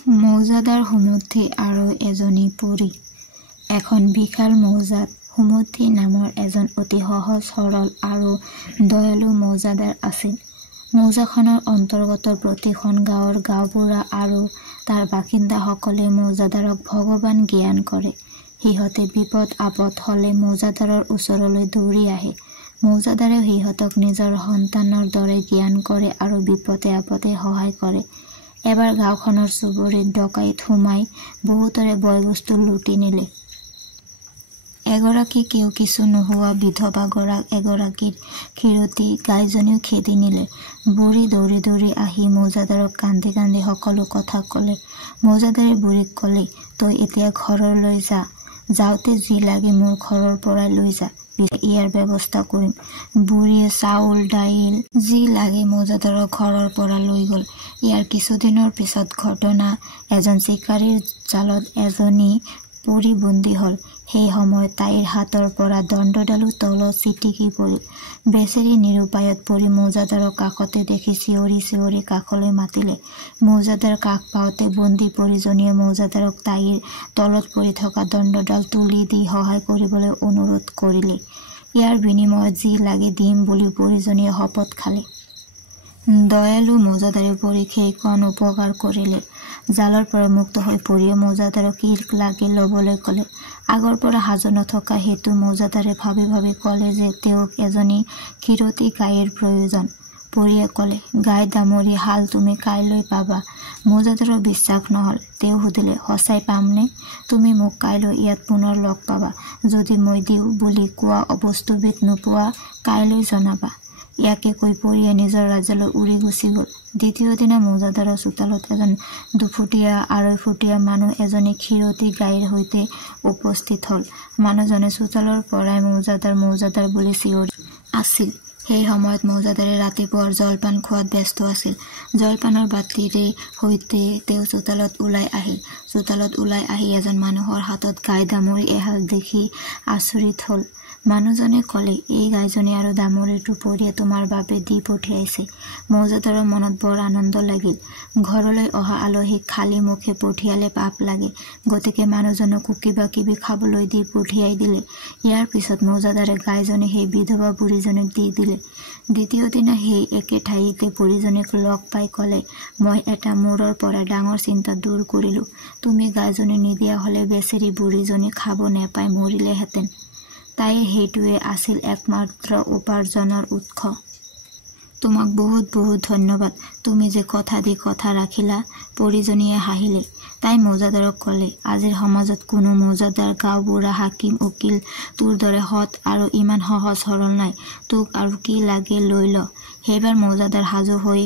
মৌজাদাৰ সমুদ্ধি আৰু এজনী পৰী। এখন বিশাল মৌজাত সমুদ্ধি নামৰ এজন অতি সহজ সৰল আৰু দয়ালু মৌজাদাৰ আছিল। মৌজাখনৰ অন্তৰ্গত প্ৰতিখন গাঁৱৰ গাঁওবুঢ়া আৰু তাৰ বাসিন্দাসকলে মৌজাদাৰক ভগৱান জ্ঞান কৰে। সিহঁতে বিপদ আপদ হলে মৌজাদাৰৰ ওচৰলৈ দৌৰি আহে। মৌজাদাৰেও সিহঁতক নিজৰ সন্তানৰ দৰে জ্ঞান কৰে আৰু বিপদে আপদে সহায় কৰে। এবাৰ গাঁওখনৰ চুবুৰীত ডকাইত সোমাই বহুতৰে বয়বস্তু লুটি নিলে। এগৰাকী কেও কিছু নোহোৱা বিধৱা এগৰাকীৰ ক্ষীৰতী গাইজনীও খেদি নিলে। বুঢ়ী দৌৰি দৌৰি আহি মৌজাদাৰক কান্দি কান্দি সকলো কথা ক'লে। মৌজাদাৰে বুঢ়ীক ক'লে, তই এতিয়া ঘৰলৈ যা, যাওঁতে যি লাগে মোৰ ঘৰৰ পৰা লৈ যা, ইয়াৰ ব্যৱস্থা কৰিম। বুঢ়ীয়ে চাউল দাইল যি লাগে মৌজাদাৰৰ ঘৰৰ পৰা লৈ গ'ল। ইয়াৰ কিছুদিনৰ পিছত ঘটনা, এজন চিকাৰীৰ জালত এজনী পৰী বন্দী হ'ল। সেই সময়ত তাইৰ হাতৰ পৰা দণ্ডডালো তলত ছিটিকি পৰিল। বেচেৰী নিৰুপায়ত পৰি মৌজাদাৰৰ কাষতে দেখি চিঞৰি চিঞৰি কাষলৈ মাতিলে। মৌজাদাৰ কাষ পাওঁতে বন্দী পৰীজনীয়ে মৌজাদাৰক তাইৰ তলত পৰি থকা দণ্ডডাল তুলি দি সহায় কৰিবলৈ অনুৰোধ কৰিলে। ইয়াৰ বিনিময়ত যি লাগে দিম বুলি পৰীজনীয়ে শপত খালে। দয়ালু মৌজাদাৰে পৰীক সেইকণ উপকাৰ কৰিলে। জালৰ পৰা মুক্ত হৈ পৰীয়ে মৌজাদাৰক কি লাগে ল'বলৈ ক'লে। আগৰ পৰা সাজু নথকা হেতু মৌজাদাৰে ভাবি ভাবি ক'লে যে তেওঁক এজনী ক্ষীৰতী গাইৰ প্ৰয়োজন। পৰীয়ে ক'লে, গাই দামৰী হাল তুমি কাইলৈ পাবা। মৌজাদাৰৰ বিশ্বাস নহ'ল। তেওঁ সুধিলে, সঁচাই পামনে? তুমি মোক কাইলৈ ইয়াত পুনৰ লগ পাবা। যদি মই দিওঁ বুলি কোৱা বস্তুবিধ নোপোৱা কাইলৈ জনাবা। ইয়াকে কৈ পৰীয়ে নিজৰ ৰাজ্যলৈ উৰি গুচি গ'ল। দ্বিতীয় দিনা মৌজাদাৰৰ চোতালত এজন 2 ফুটীয়া 2.5 ফুটীয়া মানুহ এজনী ক্ষীৰতী গাইৰ সৈতে উপস্থিত হ'ল। মানুহজনে চোতালৰ পৰাই মৌজাদাৰ বুলি চিঞৰি আছিল। সেই সময়ত মৌজাদাৰে ৰাতিপুৱাৰ জলপান খোৱাত ব্যস্ত আছিল। জলপানৰ বাতিৰে সৈতে তেওঁ চোতালত ওলাই আহিল। চোতালত ওলাই আহি এজন মানুহৰ হাতত গাই দামৰী এহাল দেখি আচৰিত হ'ল। মানুহজনে ক'লে, এই গাইজনী আৰু দামৰীটো পৰীয়ে তোমাৰ বাবে দি পঠিয়াইছে। মৌজাদাৰৰ মনত বৰ আনন্দ লাগিল। ঘৰলৈ অহা আলহীক খালী মুখে পঠিয়ালে পাপ লাগে, গতিকে মানুহজনকো কিবা কিবি খাবলৈ দি পঠিয়াই দিলে। ইয়াৰ পিছত মৌজাদাৰে গাইজনী সেই বিধৱা বুঢ়ীজনীক দি দিলে। দ্বিতীয় দিনা সেই একে ঠাইতে বুঢ়ীজনীক লগ পাই ক'লে, মই এটা মূৰৰ পৰা ডাঙৰ চিন্তা দূৰ কৰিলোঁ। তুমি গাইজনী নিদিয়া হ'লে বেচেৰী বুঢ়ীজনী খাব নেপাই মৰিলেহেঁতেন। তাই সেইটোৱে আছিল একমাত্ৰ উপাৰ্জনৰ উৎস। তোমাক বহুত বহুত ধন্যবাদ। তুমি যে কথা দি কথা ৰাখিলা। পৰীজনীয়ে হাঁহিলে। তাই মৌজাদাৰক ক'লে, আজিৰ সমাজত কোনো মৌজাদাৰ, গাঁওবুঢ়া, হাকিম, উকিল তোৰ দৰে সৎ আৰু ইমান সহজ সৰল নাই। তোক আৰু কি লাগে লৈ ল। সেইবাৰ মৌজাদাৰ সাজু হৈ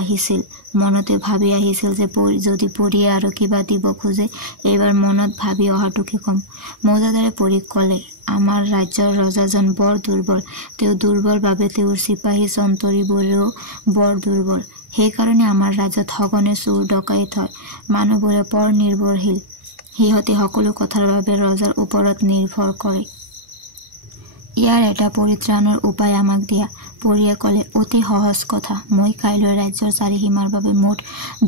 আহিছিল। মনতে ভাবি আহিছিল যে যদি পৰীয়ে আৰু কিবা দিব খোজে এইবাৰ মনত ভাবি অহাটোকে কম। মৌজাদাৰে পৰীক ক'লে, আমাৰ ৰাজ্যৰ ৰজাজন বৰ দুৰ্বল। তেওঁ দুৰ্বল বাবে তেওঁৰ চিপাহী চন্তৰীবোৰেও বৰ দুৰ্বল। সেইকাৰণে আমাৰ ৰাজ্যত সঘনে চোৰ ডকাইত হয়। মানুহবোৰে পৰ নিৰ্ভৰশীল। সিহঁতে সকলো কথাৰ বাবে ৰজাৰ ওপৰত নিৰ্ভৰ কৰে। ইয়াৰ এটা পৰিত্ৰাণৰ উপায় আমাক দিয়া। পৰীয়ে ক'লে, অতি সহজ কথা। মই কাইলৈ ৰাজ্যৰ চাৰিসীমাৰ বাবে মুঠ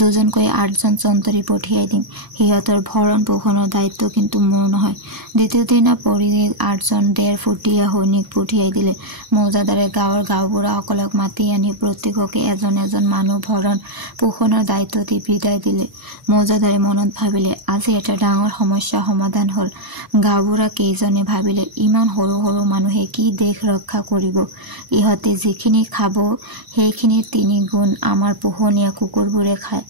2জনকৈ 8জন চন্তৰী পঠিয়াই দিম। সিহঁতৰ ভৰণ পোষণৰ দায়িত্ব কিন্তু মোৰ নহয়। দ্বিতীয় দিনা পৰীয়ে 8জন 1.5 ফুটীয়া সৈনিক পঠিয়াই দিলে। মৌজাদাৰে গাঁৱৰ গাঁওবুঢ়াসকলক মাতি আনি প্ৰত্যেককে এজন এজন মানুহ ভৰণ পোষণৰ দায়িত্ব দি বিদায় দিলে। মৌজাদাৰে মনত ভাবিলে, আজি এটা ডাঙৰ সমস্যা সমাধান হ'ল। গাঁওবুঢ়া কেইজনে ভাবিলে, ইমান সৰু সৰু মানুহে কি দেশ ৰক্ষা কৰিব? ইহঁতে যিখিনি খাব সেইখিনিৰ 3 গুণ আমাৰ পোহনীয়া কুকুৰবোৰে খায়।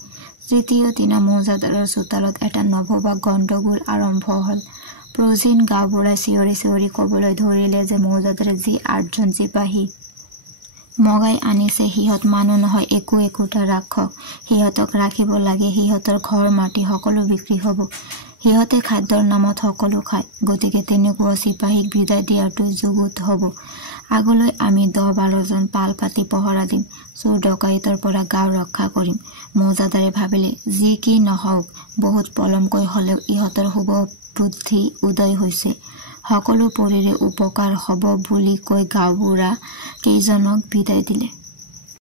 তৃতীয় দিনা মৌজাদাৰৰ চোতালত এটা নভবা গণ্ডগোল আৰম্ভ হ'ল। প্ৰবীণ গাঁওবুঢ়াই চিঞৰি চিঞৰি ক'বলৈ ধৰিলে যে মৌজাদাৰে যি 8জন চিপাহী মগাই আনিছে সিহঁত মানুহ নহয়, একোটা ৰাক্ষস। সিহঁতক ৰাখিব লাগে। সিহঁতৰ ঘৰ মাটি সকলো বিক্ৰী হ'ব। সিহঁতে খাদ্যৰ নামত সকলো খায়। গতিকে তেনেকুৱা চিপাহীক বিদায় দিয়াটো যুগুত হ'ব। আগলৈ আমি 10-12জন পাল পাতি পহৰা দিম। চোৰ ডকাইতৰ পৰা গাঁও ৰক্ষা কৰিম। মৌজাদাৰে ভাবিলে, যি কি নহওক বহুত পলমকৈ হ'লেও ইহঁতৰ শুভ বুদ্ধি উদয় হৈছে। সকলো পৰীৰে উপকাৰ হ'ব বুলি কৈ গাঁওবুঢ়া কেইজনক বিদায় দিলে।